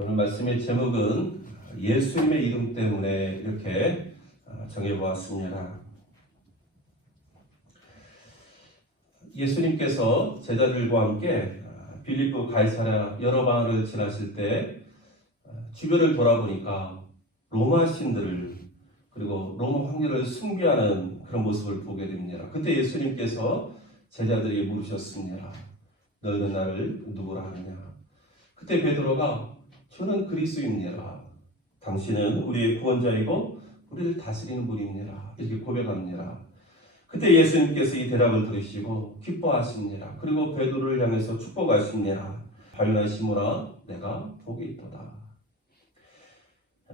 오늘 말씀의 제목은 예수님의 이름 때문에 이렇게 정해보았습니다. 예수님께서 제자들과 함께 빌립보 가이사랴 여러 방을 지나실 때 주변을 돌아보니까 로마 신들을 그리고 로마 황제를 숭배하는 그런 모습을 보게 됩니다. 그때 예수님께서 제자들이 물으셨습니다. 너희는 나를 누구라 하느냐? 그때 베드로가 저는 그리스도입니다. 당신은 우리의 구원자이고 우리를 다스리는 분입니다. 이렇게 고백합니다. 그때 예수님께서 이 대답을 들으시고 기뻐하십니다. 그리고 베드로를 향해서 축복하십니다. 바요나 시모나 내가 복이 있도다.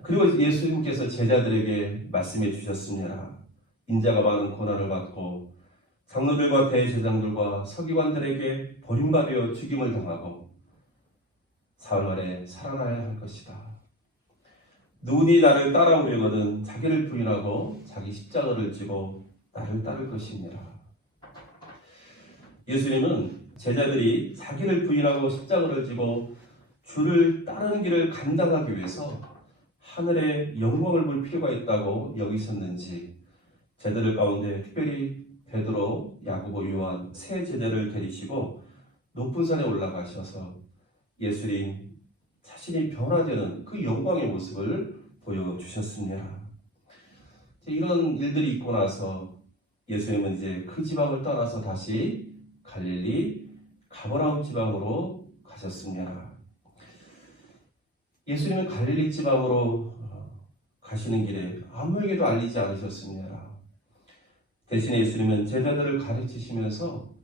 그리고 예수님께서 제자들에게 말씀해 주셨습니다. 인자가 많은 고난을 받고 장로들과 대제사장들과 서기관들에게 버림받아 죽임을 당하고 사흘 만에 살아나야 할 것이다. 누구니 나를 따라오려거든 자기를 부인하고 자기 십자가를 지고 나를 따를 것입니다. 예수님은 제자들이 자기를 부인하고 십자가를 지고 주를 따르는 길을 감당하기 위해서 하늘의 영광을 볼 필요가 있다고 여기셨는지 제자들 가운데 특별히 베드로, 야고보, 요한 세 제자를 데리시고 높은 산에 올라가셔서 예수님 자신이 변화되는 그 영광의 모습을 보여주셨습니다. 이런 일들이 있고 나서 예수님은 이제 그 지방을 떠나서 다시 갈릴리 가버나움 지방으로 가셨습니다. 예수님은 갈릴리 지방으로 가시는 길에 아무에게도 알리지 않으셨습니다. 대신에 예수님은 제자들을 가르치시면서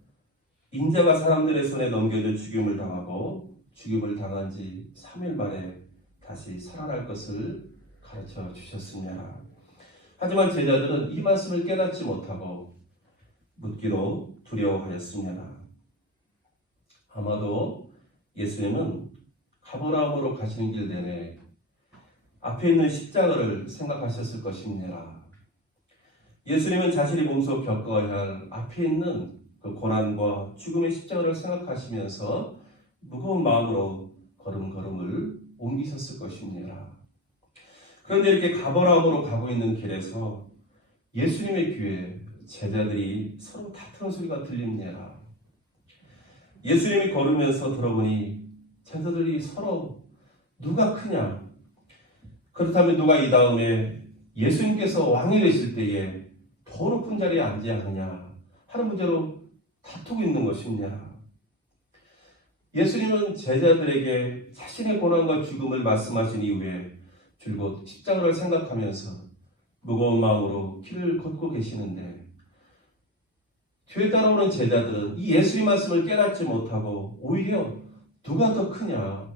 인자가 사람들의 손에 넘겨져 죽임을 당하고 죽임을 당한 지 3일 만에 다시 살아날 것을 가르쳐 주셨습니다. 하지만 제자들은 이 말씀을 깨닫지 못하고 묻기도 두려워하였습니다. 아마도 예수님은 가버나움으로 가시는 길 내내 앞에 있는 십자가를 생각하셨을 것입니다. 예수님은 자신이 몸소 겪어야 할 앞에 있는 그 고난과 죽음의 십자가를 생각하시면서 무거운 마음으로 걸음걸음을 옮기셨을 것입니다. 그런데 이렇게 가버나움으로 가고 있는 길에서 예수님의 귀에 제자들이 서로 다투는 소리가 들립니다. 예수님이 걸으면서 들어보니 제자들이 서로 누가 크냐? 그렇다면 누가 이 다음에 예수님께서 왕이 되실 때에 더 높은 자리에 앉아야 하느냐 하는 문제로 다투고 있는 것입니다. 예수님은 제자들에게 자신의 고난과 죽음을 말씀하신 이후에 줄곧 십자가를 생각하면서 무거운 마음으로 길을 걷고 계시는데 뒤에 따라오는 제자들은 이 예수의 말씀을 깨닫지 못하고 오히려 누가 더 크냐?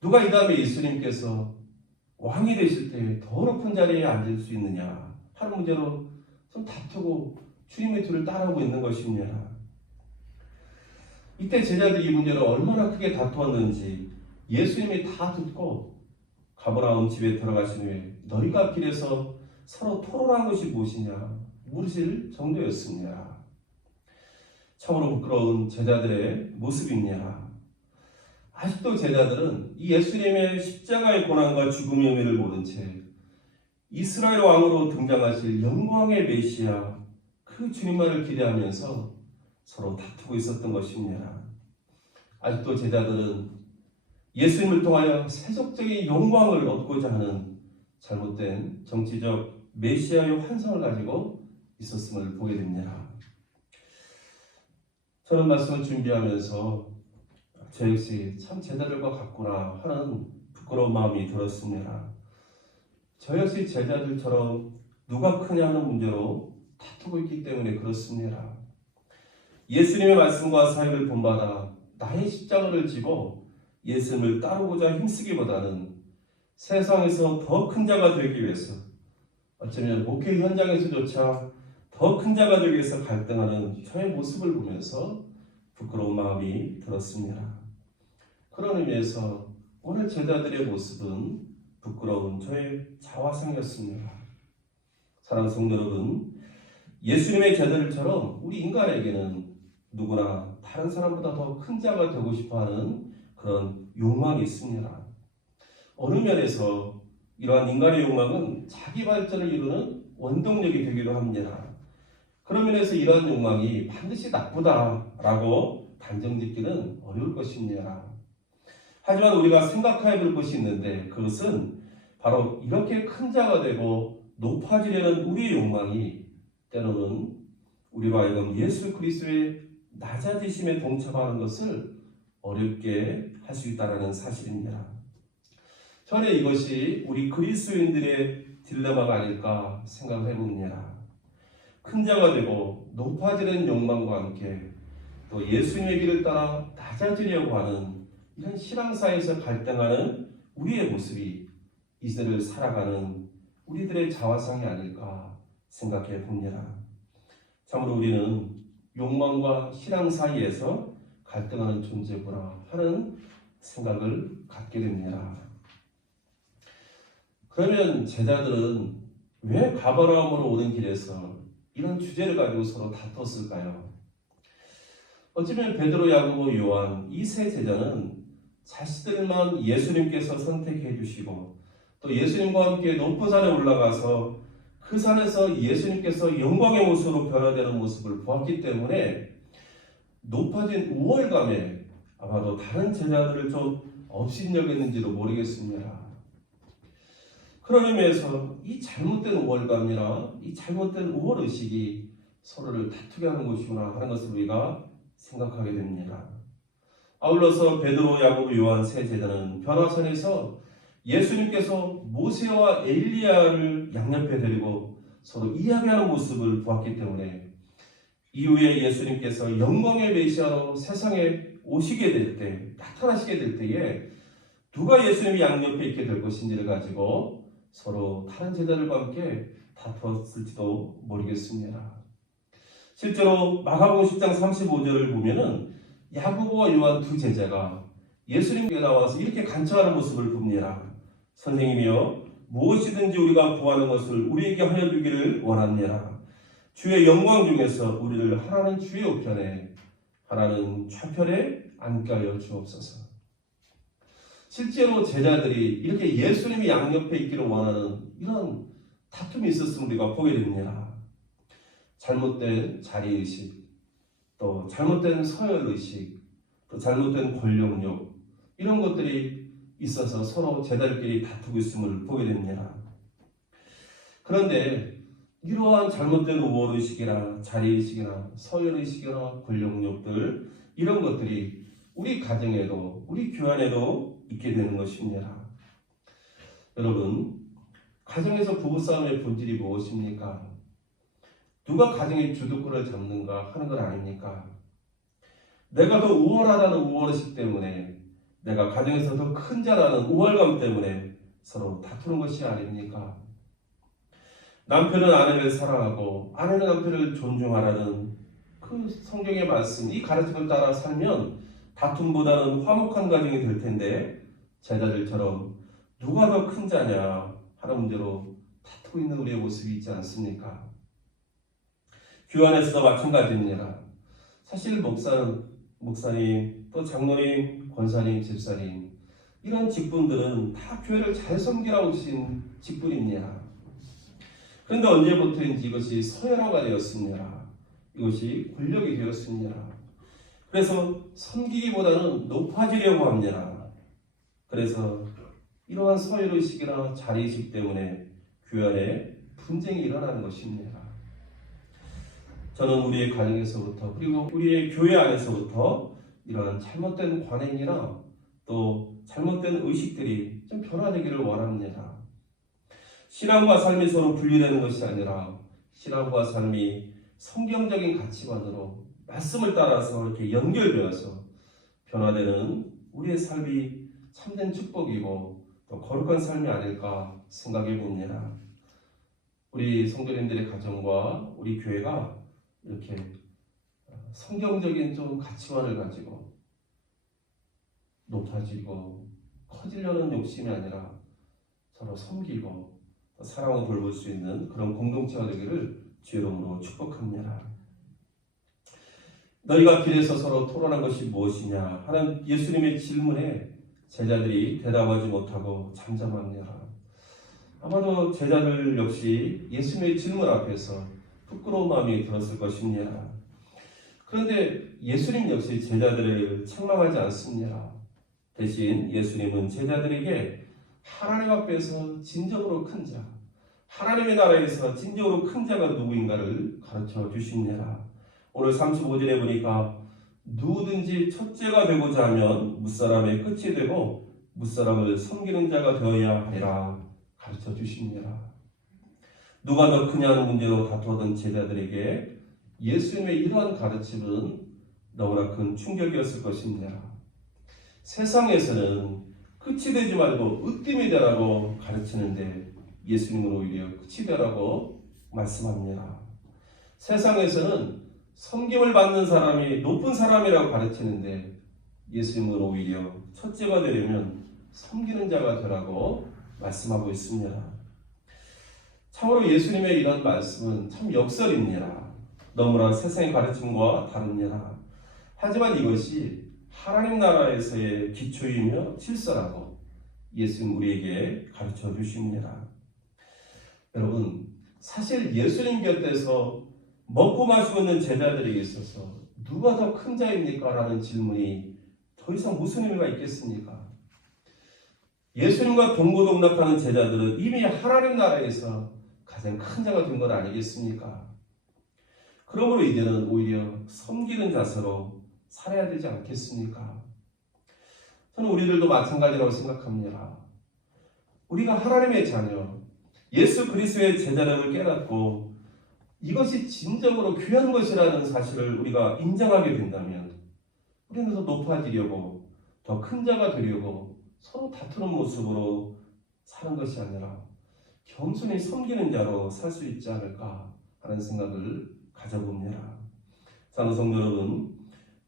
누가 이 다음에 예수님께서 왕이 되실 때 더 높은 자리에 앉을 수 있느냐 하는 문제로 좀 다투고 주님의 뒤를 따라오고 있는 것입니다. 이때 제자들이 이 문제를 얼마나 크게 다투었는지 예수님이 다 듣고 가버나움 집에 들어가신 후에 너희가 길에서 서로 토론한 것이 무엇이냐 물으실 정도였습니다. 참으로 부끄러운 제자들의 모습입니다. 아직도 제자들은 이 예수님의 십자가의 고난과 죽음의 의미를 모른 채 이스라엘 왕으로 등장하실 영광의 메시아 그 주님만을 기대하면서 서로 다투고 있었던 것입니다. 아직도 제자들은 예수님을 통하여 세속적인 영광을 얻고자 하는 잘못된 정치적 메시아의 환상을 가지고 있었음을 보게 됩니다. 저는 말씀을 준비하면서 저 역시 참 제자들과 같구나 하는 부끄러운 마음이 들었습니다. 저 역시 제자들처럼 누가 크냐 하는 문제로 다투고 있기 때문에 그렇습니다. 예수님의 말씀과 사역을 본받아 나의 십자가를 지고 예수님을 따르고자 힘쓰기보다는 세상에서 더 큰 자가 되기 위해서 어쩌면 목회 현장에서조차 더 큰 자가 되기 위해서 갈등하는 저의 모습을 보면서 부끄러운 마음이 들었습니다. 그런 의미에서 오늘 제자들의 모습은 부끄러운 저의 자화상이었습니다. 사랑하는 성도 여러분, 예수님의 제자들처럼 우리 인간에게는 누구나 다른 사람보다 더 큰 자가 되고 싶어하는 그런 욕망이 있습니다. 어느 면에서 이러한 인간의 욕망은 자기 발전을 이루는 원동력이 되기도 합니다. 그런 면에서 이러한 욕망이 반드시 나쁘다라고 단정짓기는 어려울 것입니다. 하지만 우리가 생각해 볼 것이 있는데 그것은 바로 이렇게 큰 자가 되고 높아지려는 우리의 욕망이 때로는 우리로 하여금 예수 그리스도의 낮아지심에 동참하는 것을 어렵게 할 수 있다는 사실입니다. 저는 이것이 우리 그리스도인들의 딜레마가 아닐까 생각을 해봅니다. 큰 자가 되고 높아지는 욕망과 함께 또 예수님의 길을 따라 낮아지려고 하는 이런 신앙사에서 갈등하는 우리의 모습이 이 시대를 살아가는 우리들의 자화상이 아닐까 생각해 봅니다. 참으로 우리는 욕망과 신앙 사이에서 갈등하는 존재구나 하는 생각을 갖게 됩니다. 그러면 제자들은 왜 가버나움으로 오는 길에서 이런 주제를 가지고 서로 다퉜을까요? 어쩌면 베드로, 야고보, 요한 이 세 제자는 자신들만 예수님께서 선택해 주시고 또 예수님과 함께 높은 산에 올라가서 그 산에서 예수님께서 영광의 모습으로 변화되는 모습을 보았기 때문에 높아진 우월감에 아마도 다른 제자들을 좀 업신여겼는지도 모르겠습니다. 그런 의미에서 이 잘못된 우월감이나 이 잘못된 우월의식이 서로를 다투게 하는 것이구나 하는 것을 우리가 생각하게 됩니다. 아울러서 베드로, 야고보, 요한 세 제자는 변화산에서 예수님께서 모세와 엘리야를 양옆에 데리고 서로 이야기하는 모습을 보았기 때문에 이후에 예수님께서 영광의 메시아로 세상에 오시게 될 때, 나타나시게 될 때에 누가 예수님이 양옆에 있게 될 것인지를 가지고 서로 다른 제자들과 함께 다투었을지도 모르겠습니다. 실제로 마가복음 10장 35절을 보면은 야고보와 요한 두 제자가 예수님께 나와서 이렇게 간청하는 모습을 봅니다. 선생님이여, 무엇이든지 우리가 구하는 것을 우리에게 하여 주기를 원합니다. 주의 영광 중에서 우리를 하나는 주의 우편에 하나는 좌편에 앉게 하여 주옵소서. 실제로 제자들이 이렇게 예수님이 양옆에 있기를 원하는 이런 다툼이 있었음을 우리가 보게 됩니다. 잘못된 자리의식, 또 잘못된 서열의식, 또 잘못된 권력욕 이런 것들이 있어서 서로 제자들끼리 다투고 있음을 보게 됩니다. 그런데 이러한 잘못된 우월의식이나 자리의식이나 서열의식이나 권력욕들 이런 것들이 우리 가정에도 우리 교회 안에도 있게 되는 것입니다. 여러분, 가정에서 부부싸움의 본질이 무엇입니까? 누가 가정의 주도권을 잡는가 하는 것 아닙니까? 내가 더 우월하다는 우월의식 때문에 내가 가정에서 더 큰 자라는 우월감 때문에 서로 다투는 것이 아닙니까? 남편은 아내를 사랑하고 아내는 남편을 존중하라는 그 성경의 말씀, 이 가르침을 따라 살면 다툼보다는 화목한 가정이 될 텐데 제자들처럼 누가 더 큰 자냐 하는 문제로 다투고 있는 우리의 모습이 있지 않습니까? 교회 안에서도 마찬가지입니다. 사실 목사님, 또 장로님, 권사님, 집사님 이런 직분들은 다 교회를 잘 섬기라고 주신 직분입니다. 그런데 언제부터인지 이것이 서열화가 되었습니다. 이것이 권력이 되었습니다. 그래서 섬기기보다는 높아지려고 합니다. 그래서 이러한 서열의식이나 자리의식 때문에 교회 안에 분쟁이 일어나는 것입니다. 저는 우리의 가정에서부터 그리고 우리의 교회 안에서부터 이러한 잘못된 관행이나 또 잘못된 의식들이 좀 변화되기를 원합니다. 신앙과 삶이 서로 분리되는 것이 아니라 신앙과 삶이 성경적인 가치관으로 말씀을 따라서 이렇게 연결되어서 변화되는 우리의 삶이 참된 축복이고 또 거룩한 삶이 아닐까 생각해 봅니다. 우리 성도님들의 가정과 우리 교회가 이렇게 성경적인 좀 가치관을 가지고 높아지고 커지려는 욕심이 아니라 서로 섬기고 사랑을 돌볼 수 있는 그런 공동체가 되기를 주의 이름으로 축복합니다. 너희가 길에서 서로 토론한 것이 무엇이냐 하는 예수님의 질문에 제자들이 대답하지 못하고 잠잠합니다. 아마도 제자들 역시 예수님의 질문 앞에서 부끄러운 마음이 들었을 것입니다. 그런데 예수님 역시 제자들을 책망하지 않습니다. 대신 예수님은 제자들에게 하나님 앞에서 진정으로 큰 자, 하나님의 나라에서 진정으로 큰 자가 누구인가를 가르쳐 주십니다. 오늘 35절에 보니까 누구든지 첫째가 되고자 하면 무사람의 끝이 되고 무사람을 섬기는 자가 되어야 하리라 가르쳐 주십니다. 누가 더 크냐는 문제로 다투었던 제자들에게 예수님의 이러한 가르침은 너무나 큰 충격이었을 것입니다. 세상에서는 끝이 되지 말고 으뜸이 되라고 가르치는데 예수님은 오히려 끝이 되라고 말씀합니다. 세상에서는 섬김을 받는 사람이 높은 사람이라고 가르치는데 예수님은 오히려 첫째가 되려면 섬기는 자가 되라고 말씀하고 있습니다. 참으로 예수님의 이런 말씀은 참 역설입니다. 너무나 세상의 가르침과 다릅니다. 하지만 이것이 하나님 나라에서의 기초이며 질서라고 예수님 우리에게 가르쳐 주십니다. 여러분, 사실 예수님 곁에서 먹고 마시고 있는 제자들에게 있어서 누가 더 큰 자입니까? 라는 질문이 더 이상 무슨 의미가 있겠습니까? 예수님과 동고동락하는 제자들은 이미 하나님 나라에서 가장 큰 자가 된 것 아니겠습니까? 그러므로 이제는 오히려 섬기는 자세로 살아야 되지 않겠습니까? 저는 우리들도 마찬가지라고 생각합니다. 우리가 하나님의 자녀, 예수 그리스도의 제자됨을 깨닫고 이것이 진정으로 귀한 것이라는 사실을 우리가 인정하게 된다면 우리는 더 높아지려고 더 큰 자가 되려고 서로 다투는 모습으로 사는 것이 아니라 겸손히 섬기는 자로 살 수 있지 않을까 하는 생각을 가져봅니다. 사랑하는 성도 여러분,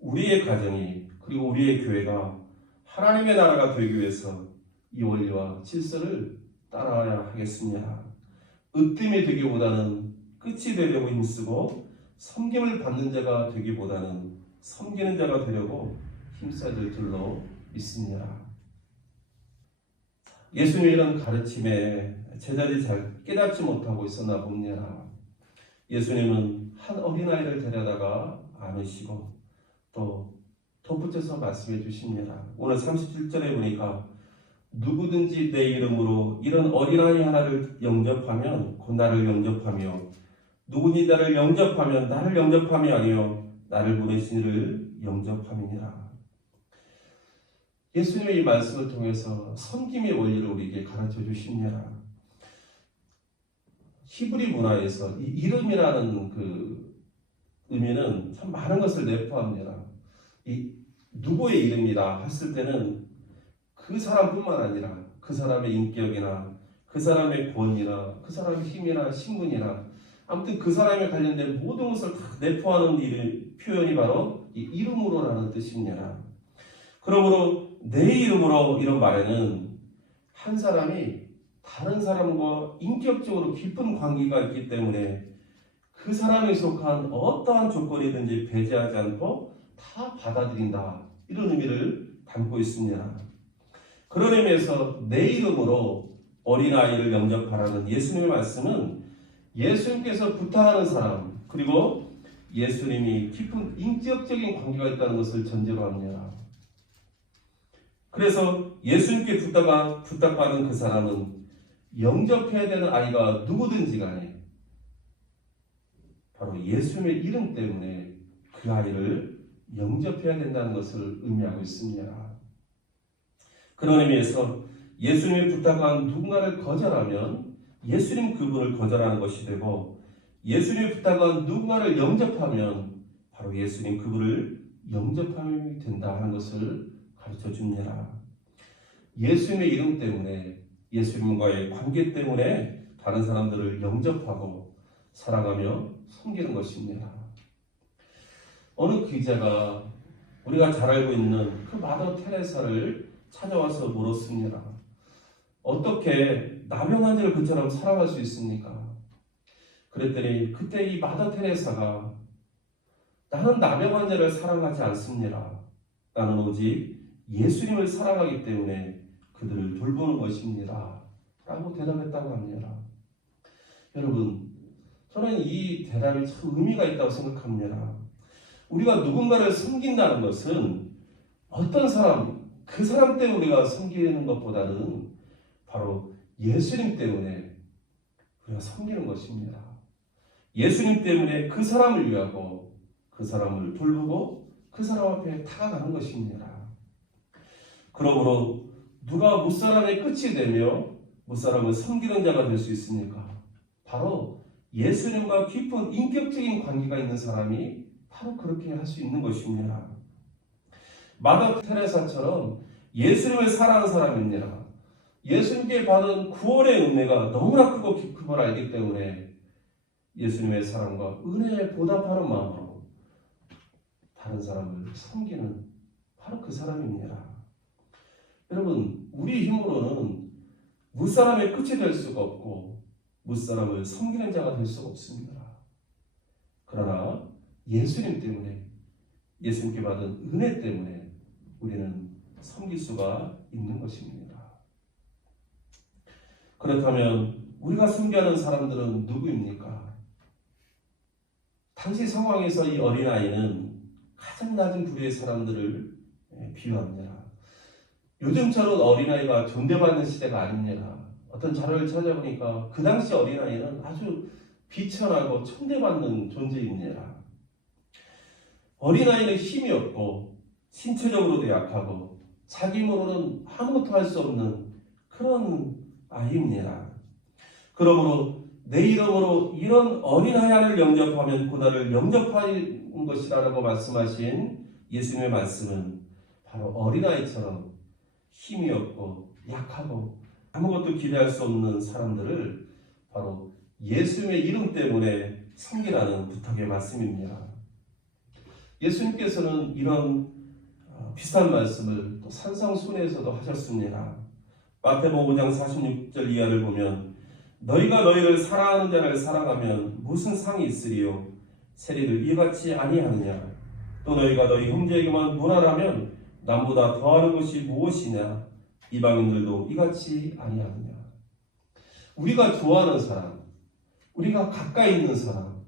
우리의 가정이 그리고 우리의 교회가 하나님의 나라가 되기 위해서 이 원리와 질서를 따라야 하겠습니다. 으뜸이 되기보다는 끝이 되려고 힘쓰고 섬김을 받는 자가 되기보다는 섬기는 자가 되려고 힘써야 될 줄로 믿습니다. 예수님의 이런 가르침에 제자들이 잘 깨닫지 못하고 있었나 봅니다. 예수님은 한 어린아이를 데려다가 안으시고 또 덧붙여서 말씀해 주십니다. 오늘 37절에 보니까 누구든지 내 이름으로 이런 어린아이 하나를 영접하면 곧 나를 영접하며 누구니 나를 영접하면 나를 영접함이 아니요 나를 보내신 이를 영접함이니라. 예수님의 이 말씀을 통해서 섬김의 원리를 우리에게 가르쳐 주십니다. 히브리 문화에서 이 이름이라는 그 의미는 참 많은 것을 내포합니다. 이 누구의 이름이라 했을 때는 그 사람뿐만 아니라 그 사람의 인격이나 그 사람의 권위나 그 사람의 힘이나 신분이나 아무튼 그 사람에 관련된 모든 것을 다 내포하는 표현이 바로 이 이름으로라는 뜻입니다. 그러므로 내 이름으로 이런 말에는 한 사람이 다른 사람과 인격적으로 깊은 관계가 있기 때문에 그 사람에 속한 어떠한 조건이든지 배제하지 않고 다 받아들인다. 이런 의미를 담고 있습니다. 그런 의미에서 내 이름으로 어린아이를 영접하라는 예수님의 말씀은 예수님께서 부탁하는 사람 그리고 예수님이 깊은 인격적인 관계가 있다는 것을 전제로 합니다. 그래서 예수님께 부탁받은 그 사람은 영접해야 되는 아이가 누구든지 간에 바로 예수님의 이름 때문에 그 아이를 영접해야 된다는 것을 의미하고 있습니다. 그런 의미에서 예수님이 부탁한 누군가를 거절하면 예수님 그분을 거절하는 것이 되고 예수님이 부탁한 누군가를 영접하면 바로 예수님 그분을 영접함이 된다 하는 것을 가르쳐 줍니다. 예수님의 이름 때문에 예수님과의 관계 때문에 다른 사람들을 영접하고 사랑하며 섬기는 것입니다. 어느 기자가 우리가 잘 알고 있는 그 마더 테레사를 찾아와서 물었습니다. 어떻게 나병 환자를 그처럼 사랑할 수 있습니까? 그랬더니 그때 이 마더 테레사가 나는 나병 환자를 사랑하지 않습니다. 나는 오직 예수님을 사랑하기 때문에 그들을 돌보는 것입니다. 라고 대답했다고 합니다. 여러분, 저는 이 대답이 참 의미가 있다고 생각합니다. 우리가 누군가를 섬긴다는 것은 어떤 사람, 그 사람 때문에 우리가 섬기는 것보다는 바로 예수님 때문에 우리가 섬기는 것입니다. 예수님 때문에 그 사람을 위하고 그 사람을 돌보고 그 사람 앞에 다가가는 것입니다. 그러므로 누가 무사람의 끝이 되며 무사람을 섬기는 자가 될 수 있습니까? 바로 예수님과 깊은 인격적인 관계가 있는 사람이 바로 그렇게 할 수 있는 것입니다. 마더 테레사처럼 예수님을 사랑하는 사람입니다. 예수님께 받은 구원의 은혜가 너무나 크고 깊은 걸 알기 때문에 예수님의 사랑과 은혜에 보답하는 마음으로 다른 사람을 섬기는 바로 그 사람입니다. 여러분, 우리 힘으로는 무사람의 끝이 될 수가 없고 무사람을 섬기는 자가 될 수가 없습니다. 그러나 예수님 때문에, 예수님께 받은 은혜 때문에 우리는 섬길 수가 있는 것입니다. 그렇다면 우리가 섬겨하는 사람들은 누구입니까? 당시 상황에서 이 어린아이는 가장 낮은 부류의 사람들을 비유합니다. 요즘처럼 어린아이가 존대받는 시대가 아닙니다. 어떤 자료를 찾아보니까 그 당시 어린아이는 아주 비천하고 천대받는 존재입니다. 어린아이는 힘이 없고 신체적으로도 약하고 자기 힘으로는 아무것도 할 수 없는 그런 아이입니다. 그러므로 내 이름으로 이런 어린아이를 영접하면 고난을 영접하는 것이라고 말씀하신 예수님의 말씀은 바로 어린아이처럼 힘이 없고 약하고 아무것도 기대할 수 없는 사람들을 바로 예수님의 이름 때문에 섬기라는 부탁의 말씀입니다. 예수님께서는 이런 비슷한 말씀을 또 산상순례에서도 하셨습니다. 마태복음 5장 46절 이하를 보면 너희가 너희를 사랑하는 자를 사랑하면 무슨 상이 있으리요? 세리를 이같이 아니하느냐? 또 너희가 너희 형제에게만 무난하면 남보다 더하는 것이 무엇이냐? 이방인들도 이같이 아니하느냐? 우리가 좋아하는 사람, 우리가 가까이 있는 사람,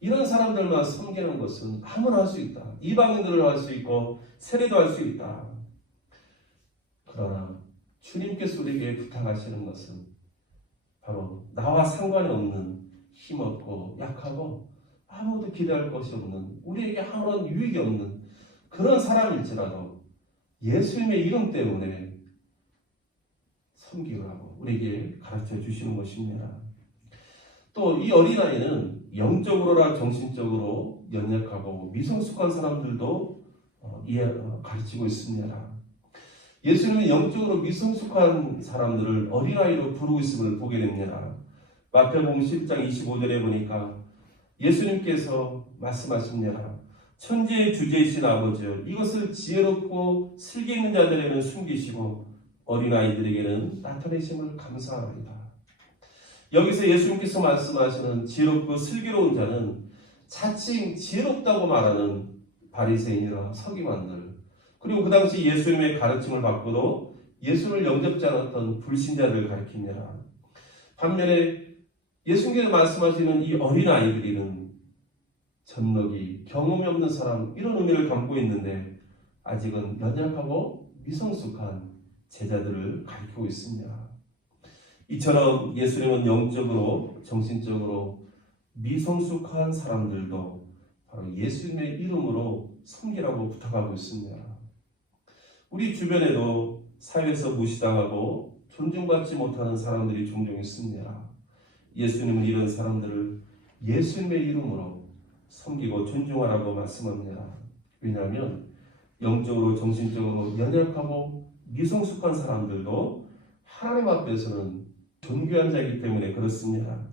이런 사람들만 섬기는 것은 아무나 할 수 있다. 이방인들을 할 수 있고 세리도 할 수 있다. 그러나 주님께서 우리에게 부탁하시는 것은 바로 나와 상관이 없는 힘없고 약하고 아무도 기대할 것이 없는 우리에게 아무런 유익이 없는 그런 사람일지라도 예수님의 이름 때문에 섬기라고 우리에게 가르쳐 주시는 것입니다. 또 이 어린아이는 영적으로나 정신적으로 연약하고 미성숙한 사람들도 가르치고 있습니다. 예수님은 영적으로 미성숙한 사람들을 어린아이로 부르고 있음을 보게 됩니다. 마태복음 10장 25절에 보니까 예수님께서 말씀하십니다. 천지의 주제이신 아버지여, 이것을 지혜롭고 슬기 있는 자들에게는 숨기시고 어린아이들에게는 나타내심을 감사합니다. 여기서 예수님께서 말씀하시는 지혜롭고 슬기로운 자는 자칭 지혜롭다고 말하는 바리새인이나 서기관들, 그리고 그 당시 예수님의 가르침을 받고도 예수를 영접지 않았던 불신자들을 가리킵니다. 반면에 예수님께서 말씀하시는 이 어린아이들은 젖먹이, 경험이 없는 사람, 이런 의미를 담고 있는데 아직은 연약하고 미성숙한 제자들을 가리키고 있습니다. 이처럼 예수님은 영적으로, 정신적으로 미성숙한 사람들도 바로 예수님의 이름으로 섬기라고 부탁하고 있습니다. 우리 주변에도 사회에서 무시당하고 존중받지 못하는 사람들이 종종 있습니다. 예수님은 이런 사람들을 예수님의 이름으로 섬기고 존중하라고 말씀합니다. 왜냐하면 영적으로, 정신적으로 연약하고 미성숙한 사람들도 하나님 앞에서는 존귀한 자이기 때문에 그렇습니다.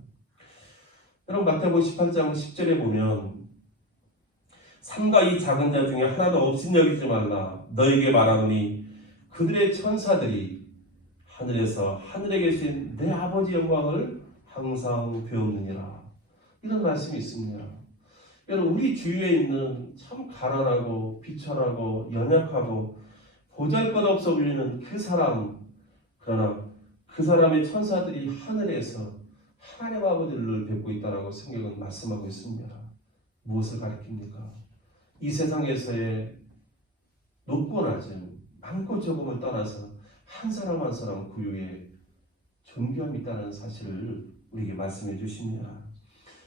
여러분, 마태복음 18장 10절에 보면 삼가 이 작은 자 중에 하나도 없인 여기지 말라. 너에게 말하노니 그들의 천사들이 하늘에서 하늘에 계신 내 아버지 영광을 항상 배우느니라. 이런 말씀이 있습니다. 여러분, 우리 주위에 있는 참 가난하고 비천하고 연약하고 보잘것없어 보이는 그 사람, 그러나 그 사람의 천사들이 하늘에서 하나님 아버지를 뵙고 있다라고 성경은 말씀하고 있습니다. 무엇을 가리킵니까? 이 세상에서의 높고 낮은 많고 적음을 떠나서 한 사람 한 사람 구유에 존귀함이 있다는 사실을 우리에게 말씀해 주십니다.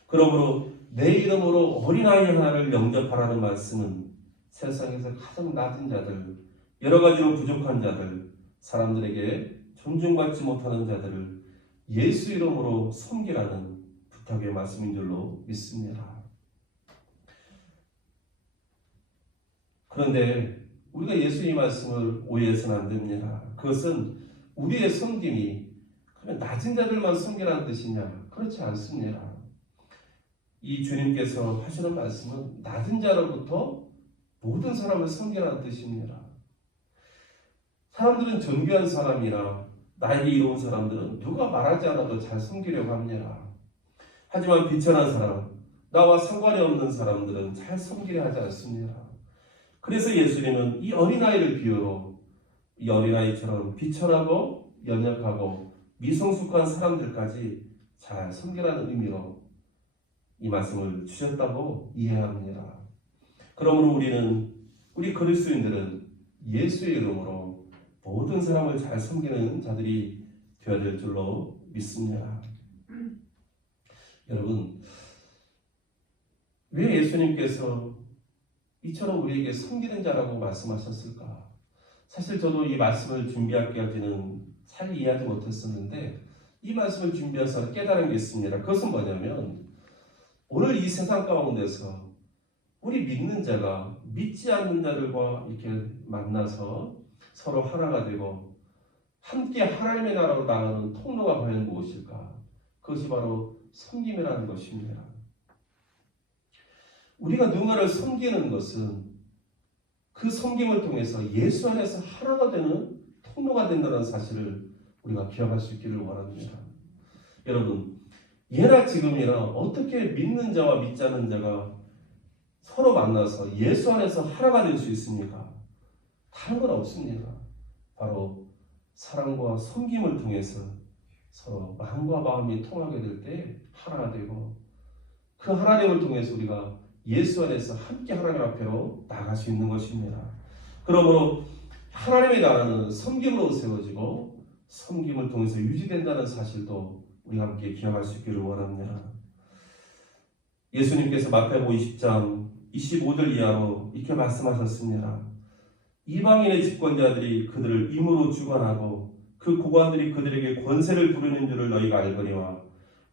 그러므로 내 이름으로 어린아이 하나를 영접하라는 말씀은 세상에서 가장 낮은 자들, 여러 가지로 부족한 자들, 사람들에게 존중받지 못하는 자들을 예수 이름으로 섬기라는 부탁의 말씀인 줄로 믿습니다. 그런데 우리가 예수의 말씀을 오해해서는 안 됩니다. 그것은 우리의 섬김이 그러면 낮은 자들만 섬기라는 뜻이냐? 그렇지 않습니다. 이 주님께서 하시는 말씀은 낮은 자로부터 모든 사람을 섬기라는 뜻입니다. 사람들은 존귀한 사람이나 나에게 이로운 사람들은 누가 말하지 않아도 잘 섬기려고 합니다. 하지만 비천한 사람, 나와 상관이 없는 사람들은 잘 섬기려 하지 않습니다. 그래서 예수님은 이 어린아이를 비유로 이 어린아이처럼 비천하고 연약하고 미성숙한 사람들까지 잘 섬기라는 의미로 이 말씀을 주셨다고 이해합니다. 그러므로 우리 그리스도인들은 예수의 이름으로 모든 사람을 잘 섬기는 자들이 되어야 될 줄로 믿습니다. 여러분, 왜 예수님께서 이처럼 우리에게 섬기는 자라고 말씀하셨을까? 사실 저도 이 말씀을 준비하기까지는 잘 이해하지 못했었는데 이 말씀을 준비해서 깨달은 게 있습니다. 그것은 뭐냐면 오늘 이 세상 가운데서 우리 믿는 자가 믿지 않는 자들과 이렇게 만나서 서로 하나가 되고 함께 하나님의 나라로 나가는 통로가 과연 무엇일까? 그것이 바로 섬김이라는 것입니다. 우리가 누군가를 섬기는 것은 그 섬김을 통해서 예수 안에서 하나가 되는 통로가 된다는 사실을 우리가 기억할 수 있기를 원합니다. 여러분, 예나 지금이나 어떻게 믿는 자와 믿지 않는 자가 서로 만나서 예수 안에서 하나가 될 수 있습니까? 다른 건 없습니다. 바로 사랑과 섬김을 통해서 서로 마음과 마음이 통하게 될 때 하나가 되고 그 하나님을 통해서 우리가 예수 안에서 함께 하나님 앞으로 나갈 수 있는 것입니다. 그러므로 하나님의 나라는 섬김으로 세워지고 섬김을 통해서 유지된다는 사실도 우리가 함께 기억할 수 있기를 원합니다. 예수님께서 마태복음 20장 25절 이하로 이렇게 말씀하셨습니다. 이방인의 집권자들이 그들을 임으로 주관하고 그 고관들이 그들에게 권세를 부리는 줄을 너희가 알거니와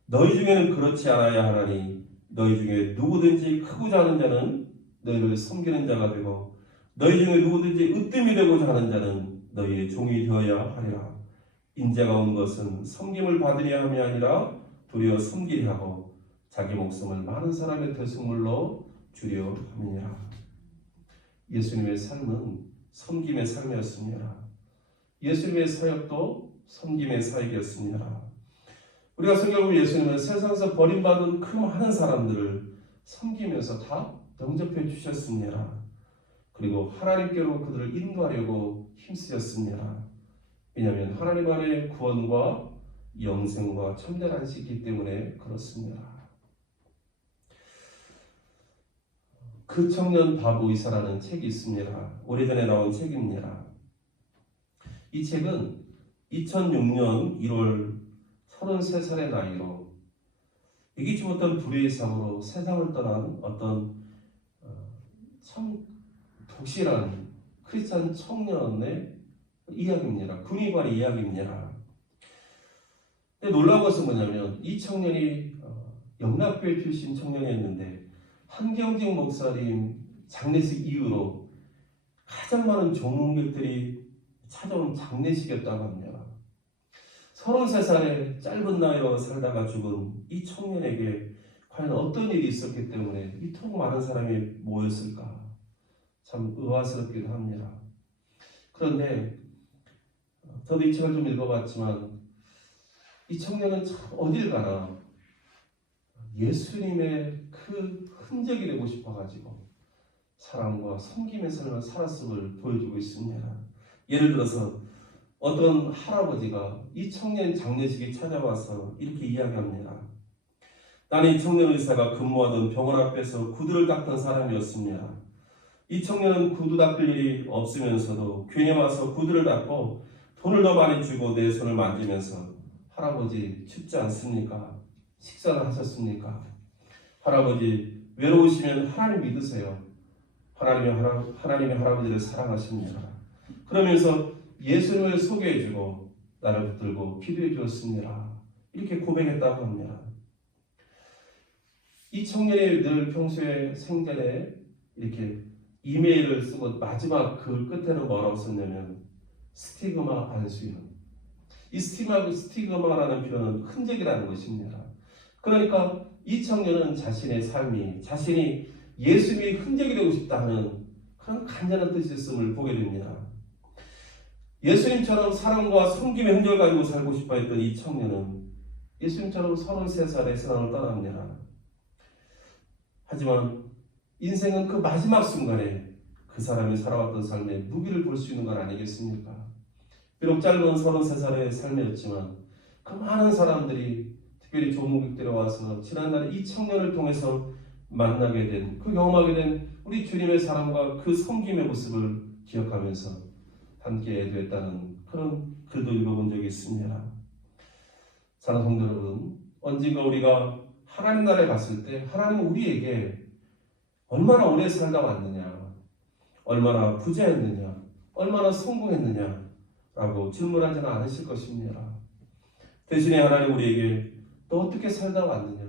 너희 중에는 그렇지 않아야 하나니 너희 중에 누구든지 크고자 하는 자는 너희를 섬기는 자가 되고 너희 중에 누구든지 으뜸이 되고자 하는 자는 너희의 종이 되어야 하리라. 인자가 온 것은 섬김을 받으려 함이 아니라 도리어 섬기려 하고 자기 목숨을 많은 사람의 대속물로 주려 함이니라. 예수님의 삶은 섬김의 삶이었습니다. 예수님의 사역도 섬김의 사역이었습니다. 우리가 성경을 예수님은 세상에서 버림받은 그 많은 사람들을 섬기면서 다 영접해 주셨습니다. 그리고 하나님께로 그들을 인도하려고 힘쓰였습니다. 왜냐하면 하나님 안에 구원과 영생과 참된 안식이 있기 때문에 그렇습니다. 그 청년 바보 이사라는 책이 있습니다. 오래전에 나온 책입니다. 이 책은 2006년 1월 33살의 나이로 이기지 못한 불의의 삶으로 세상을 떠난 어떤 참 독실한 크리스찬 청년의 이야기입니다. 군의관의 이야기입니다. 근데 놀라운 것은 뭐냐면 이 청년이 영락교회 출신 청년이었는데 한경직 목사님 장례식 이후로 가장 많은 조문객들이 찾아온 장례식이었다고 합니다. 33살의 짧은 나이로 살다가 죽은 이 청년에게 과연 어떤 일이 있었기 때문에 이토록 많은 사람이 모였을까? 참 의아스럽기도 합니다. 그런데 저도 이 책을 좀 읽어봤지만 이 청년은 참 어딜 가나 예수님의 그 흔적이 되고 싶어가지고 사랑과 섬김의 삶을 살았음을 보여주고 있습니다. 예를 들어서 어떤 할아버지가 이 청년 장례식에 찾아와서 이렇게 이야기합니다. 나는 이 청년 의사가 근무하던 병원 앞에서 구두를 닦던 사람이었습니다. 이 청년은 구두 닦을 일이 없으면서도 괜히 와서 구두를 닦고 돈을 더 많이 주고 내 손을 만지면서 할아버지 춥지 않습니까? 식사를 하셨습니까? 할아버지 외로우시면 하나님 믿으세요. 하나님이 할아버지를 사랑하십니다. 그러면서 예수님을 소개해주고 나를 붙들고 기도해 주었습니다. 이렇게 고백했다고 합니다. 이 청년이 늘 평소에 생전에 이렇게 이메일을 쓰고 마지막 글 끝에는 뭐라고 썼냐면 스티그마 안수연. 이 스티그마라는 표현은 흔적이라는 것입니다. 그러니까 이 청년은 자신의 삶이 자신이 예수님의 흔적이 되고 싶다 하는 그런 간절한 뜻이 있음을 보게 됩니다. 예수님처럼 사랑과 섬김의 흔적을 가지고 살고 싶어 했던 이 청년은 예수님처럼 33살에 세상을 떠납니다. 하지만 인생은 그 마지막 순간에 그 사람이 살아왔던 삶의 무기를 볼 수 있는 건 아니겠습니까? 비록 짧은 33살의 삶이었지만 그 많은 사람들이 특별히 조문객들이 와서 지난날에 이 청년을 통해서 만나게 된, 그 경험하게 된 우리 주님의 사랑과 그 섬김의 모습을 기억하면서 함께 애도했다는 그런 글도 읽어본 적이 있습니다. 사랑하는 성도 여러분, 언젠가 우리가 하나님 나라에 갔을 때 하나님은 우리에게 얼마나 오래 살다 왔느냐, 얼마나 부자였느냐, 얼마나 성공했느냐 라고 질문하지는 않으실 것입니다. 대신에 하나님 우리에게 너 어떻게 살다 왔느냐,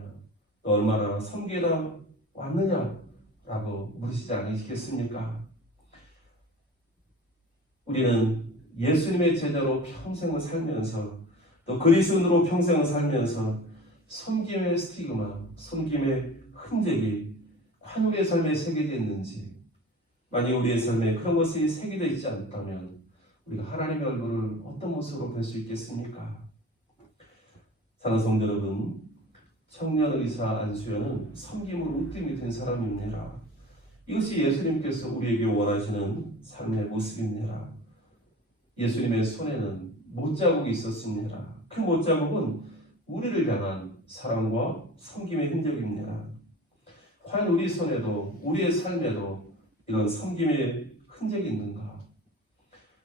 너 얼마나 섬기다 왔느냐 라고 물으시지 않으시겠습니까? 우리는 예수님의 제자로 평생을 살면서 또 그리스도인으로 평생을 살면서 섬김의 스티그마, 섬김의 흔적이 과연 우리의 삶에 새겨져 있는지, 만약 우리의 삶에 그런 것이 새겨져 있지 않다면 우리가 하나님의 얼굴을 어떤 모습으로 볼 수 있겠습니까? 사랑하는 성도 여러분, 청년 의사 안수연은 섬김으로 으뜸이 된 사람입니다. 이것이 예수님께서 우리에게 원하시는 삶의 모습입니다. 예수님의 손에는 못자국이 있었습니다. 그 못자국은 우리를 향한 사랑과 섬김의 흔적입니다. 과연 우리 손에도 우리의 삶에도 이런 섬김의 흔적이 있는가?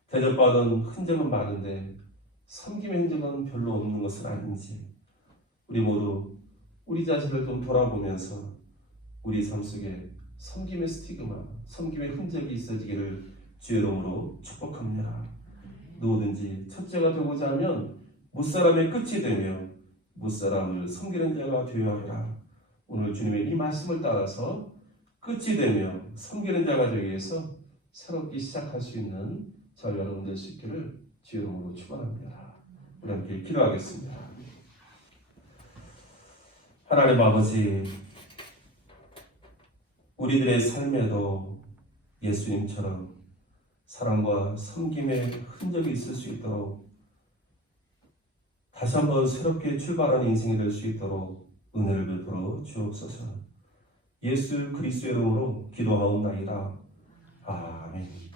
대접받은 흔적은 많은데 섬김의 흔적은 별로 없는 것은 아닌지, 우리 모두 우리 자신을 좀 돌아보면서 우리 삶 속에 섬김의 스티그마, 섬김의 흔적이 있어지기를 주의 이름으로 축복합니다. 누구든지 첫째가 되고자 하면 무사람의 끝이 되며 무사람을 섬기는 자가 되어야 하라. 오늘 주님의 이 말씀을 따라서 끝이 되며 섬기는 자가 되기 위해서 새롭게 시작할 수 있는 저희 여러분 될 수 있기를 주의 이름으로 축원합니다. 우리 함께 기도하겠습니다. 하나님 아버지, 우리들의 삶에도 예수님처럼 사랑과 섬김의 흔적이 있을 수 있도록 다시 한번 새롭게 출발하는 인생이 될 수 있도록 은혜를 베풀어 주옵소서. 예수 그리스도의 이름으로 기도하옵나이다. 아멘.